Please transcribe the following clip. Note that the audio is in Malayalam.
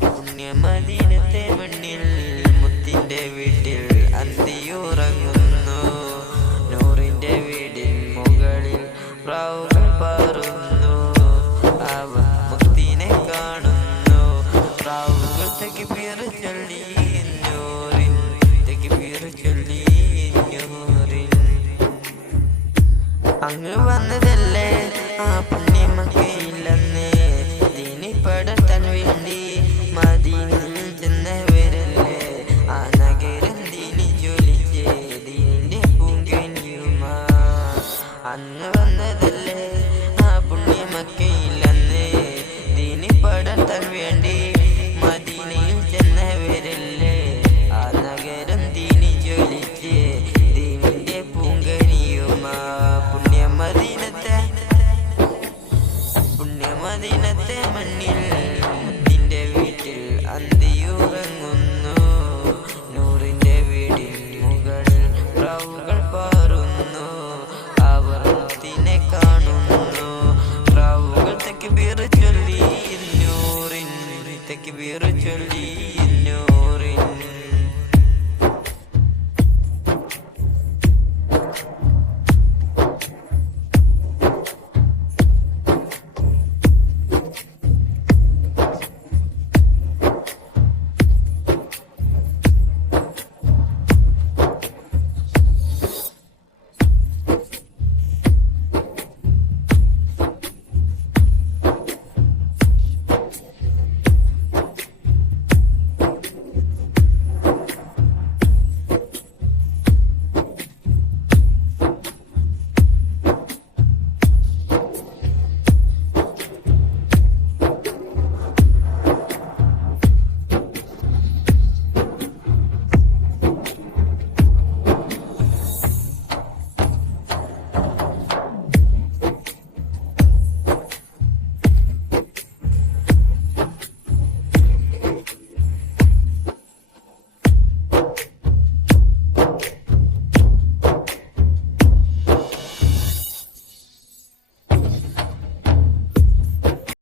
പുണ്യമദീനത്തെ മണ്ണിൽ മുത്തിന്റെ വീട്ടിൽ അന്തിയുറങ്ങുന്നു. നൂറിന്റെ വീടിൻ മുകളിൽ പ്രാവുകൾ പാറുന്നു. അവ മുത്തിനെ കാണുന്നു. പ്രാവുകൾ തക്ബീർ ചൊല്ലി നൂറിൻ തക്ബീർ ചൊല്ലി നൂറിൻ. അങ്ങ് വന്നതല്ലേ ആ പുണ്യമക്കയില്ലെന്ന് ദീനി പടർത്താൻ വേണ്ടി മദീനയിൽ ചെന്നവരല്ലേ ആ നഗരം ദീനി ജോലിച്ച് ദീനിന്റെ പൂങ്കനിയുമാ. അന്ന് വന്നതല്ലേ ആ പുണ്യമക്കയില്ലെന്ന് ദീനി പടർത്താൻ വേണ്ടി മദീനയിൽ ചെന്നവരല്ലേ ആ നഗരം ദീനി ജോലിച്ച് ദീനിന്റെ പൂങ്കനിയുമാ. പുണ്യമദീനത്തെ മണ്ണിൽ മുത്തിന്റെ വീട്ടിൽ അന്തിയുറങ്ങുന്നു. നൂറിന്റെ വീടിൻ മുകളിൽ പ്രാവുകൾ പാറുന്നു. അവർ മുത്തിനെ കാണുന്നു. പ്രാവുകൾ തക്ബീർ ചൊല്ലി നൂറിൻ തക്ബീർ ചൊല്ലി